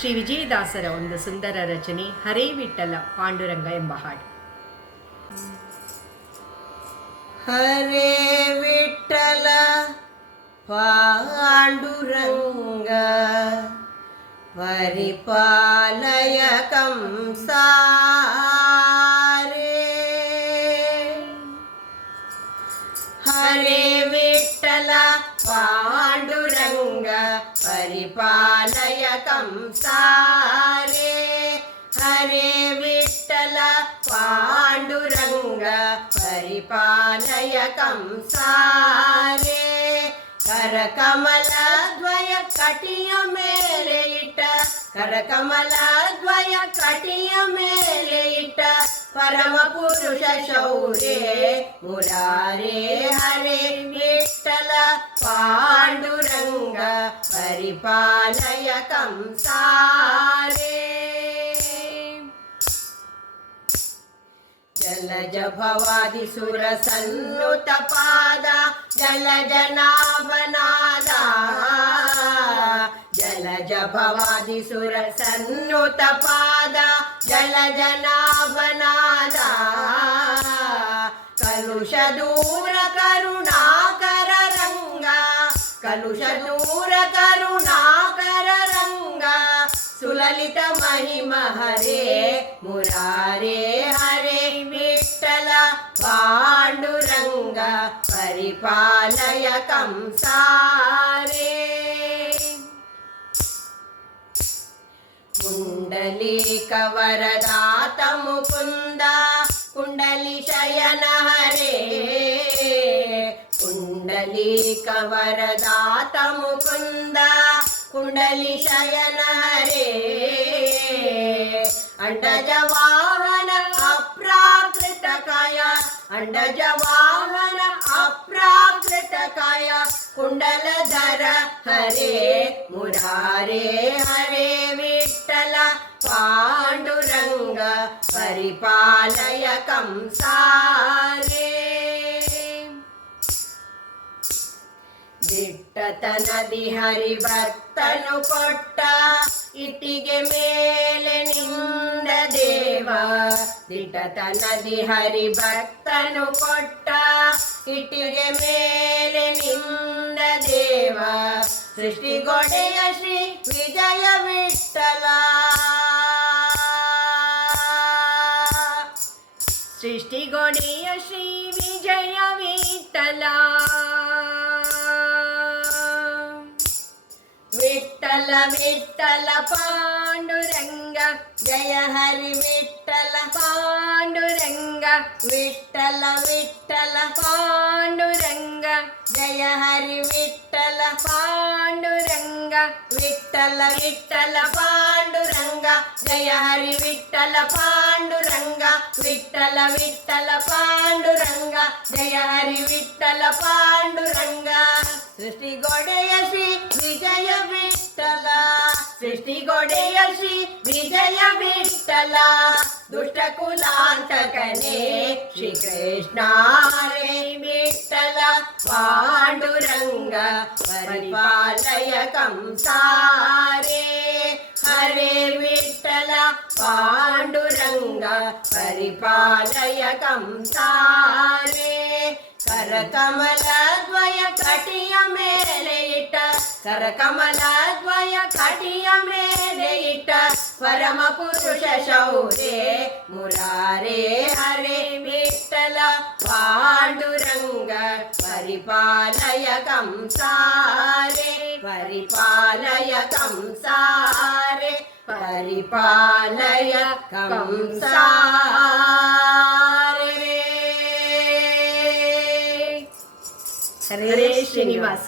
ಶ್ರೀ ವಿಜಯದಾಸರ ಒಂದು ಸುಂದರ ರಚನೆ ಹರೇ ವಿಠಲ ಪಾಂಡುರಂಗ ಎಂಬ ಹಾಡು. ಹರೇ ವಿಠಲ ಪಾಂಡುರಂಗ ಪರಿಪಾಲಯ ಕಂಸಾರೆ. ಹರೇ ವಿಠಲ ಪಾಂಡುರಂಗ ಪರಿಪಾಲಯ ಕಂಸಾರೆ. ಹರೇ ವಿಠಲ ಪಾಂಡುರಂಗ ಪರಿಪಾಲಯ ಕಂಸಾರೆ. ಕರಕಮಲ ದ್ವಯ ಕಟಿಯ ಮೇಲೆ ಇಟ್ಟ, ಕರಕಮಲ ದ್ವಯ ಕಟಿಯ ಮೇಲೆ ಇಟ್ಟ ಪರಮ ಪುರುಷ ಶೌರ್ಯ ಮುರಾರೇ. ಹರೇ ವಿಠಲ ಪಾಂಡುರಂಗ ಪರಿಪಾಲಯ ಕಂಸಾರೆ. ಜಲಜ ಭವಾದಿ ಸುರ ಸನ್ನುತ ಪಾದ ಜಲಜ ನಾಭನಾದ. ಜಲಜ ಭವಾದಿ ಸುರ ಸನ್ನುತ ಪಾದ ಜಲಜ ನಾಭನಾದ. ಕಲುಷ ದೂರ ಕರುಣಾಕರ ರಂಗ, ಕಲುಷ ದೂರ ಕರುಣಾಕರ ರಂಗ. ಸುಲಲಿತ ಮಹಿಮ ಹರೇ ಮುರಾರೇ. ಹರೇ ವಿಠಲ ಪಾಂಡುರಂಗ ಪರಿಪಾಲಯ ಕಂಸಾರೆ. ಕುಂಡಲೀಕ ವರದಾತ ಮುಕುಂದ ಕುಂಡಲಿ ಶಯನ ಹರೇ. ಕುಂಡಲೀಕ ವರದಾತ ಮುಕುಂದ ಕುಂಡಲಿ ಶಯನ ಹರೇ. ಅಂಡಜ ವಾಹನ ಅಪ್ರಾಕೃತ ಕಾಯ, ಅಂಡಜ ವಾಹನ ಅಪ್ರಾಕೃತ ಕಾಯ ಕುಂಡಲಧರ ಹರೇ ಮುರಾರೇ. ಹರೇ ವಿಠಲ ಪಾಂಡುರಂಗ ಪರಿಪಾಲಯ ಕಂಸಾರೆ. ದಿಟ್ಟತನದಿ ಹರಿಭಕ್ತನು ಕೊಟ್ಟ ಇಟ್ಟಿಗೆ ಮೇಲೆ ನಿಂದ ದೇವ. ದಿಟ್ಟತನದಿ ಹರಿಭಕ್ತನು ಕೊಟ್ಟ ಇಟ್ಟಿಗೆ ಮೇಲೆ ನಿಂದ ದೇವ. ಸೃಷ್ಟಿಗೊಡೆಯ ಶ್ರೀ ವಿಜಯ ವಿಠಲ, ಸೃಷ್ಟಿಗೊಡೆಯ ಶ್ರೀ ವಿಜಯ ವಿಠಲ. ವಿಠಲ ವಿಠಲ ಪಾಂಡುರಂಗ ಜಯ ಹರಿ ವಿಠಲ ಪಾಂಡುರಂಗ. ವಿಠಲ ವಿಠಲ ಪಾಂಡುರಂಗ ಜಯ ಹರಿ ವಿಠಲ ಪಾಂಡುರಂಗ. ವಿಠಲ ವಿಠಲ ಪಾಂಡುರಂಗ ಜಯ ಹರಿ ವಿಠಲ ಪಾಂಡುರಂಗ. ವಿಠಲ ವಿಠಲ ಪಾಂಡುರಂಗ ಜಯ ಹರಿ ವಿಠಲ ಪಾಂಡುರಂಗ. ಸೃಷ್ಟಿಗೊಡೆಯ ಶ್ರೀ ವಿಜಯ ವಿಠಲ, ಸೃಷ್ಟಿಗೊಡೆಯ ಶ್ರೀ ವಿಜಯ ವಿಠಲ. ದುಷ್ಟ ಕುಲಾಂತಕನೇ ಶ್ರೀ ಕೃಷ್ಣ. ಹರೇ ವಿಠಲ ಪಾಂಡುರಂಗ ಪರಿಪಾಲಯ ಕಂಸಾರೆ. ಹರೇ ವಿಠಲ ಪಾಂಡುರಂಗ ಪರಿಪಾಲಯ ಕಂಸಾರೆ. ಕರಕಮಲ ದ್ವಯ ಕಟಿಯ ಮೇಲೆ ಇಟ್ಟ, ಕರಕಮಲ ದ್ವಯ ಕಟಿಯ ಮೇಲೆ ಇಟ್ಟ ಪರಮ ಪುರುಷ ಶೌರ್ಯ ಮುರಾರೇ. ಹರೇ ವಿಠಲ ಪಾಂಡುರಂಗ ಪರಿಪಾಲಯ ಕಂಸಾರೆ. ಪರಿಪಾಲಯ ಕಂಸಾರೆ. ಪರಿಪಾಲಯ ಕಂಸಾರೆ. ಹರೇ ಶ್ರೀನಿವಾಸ.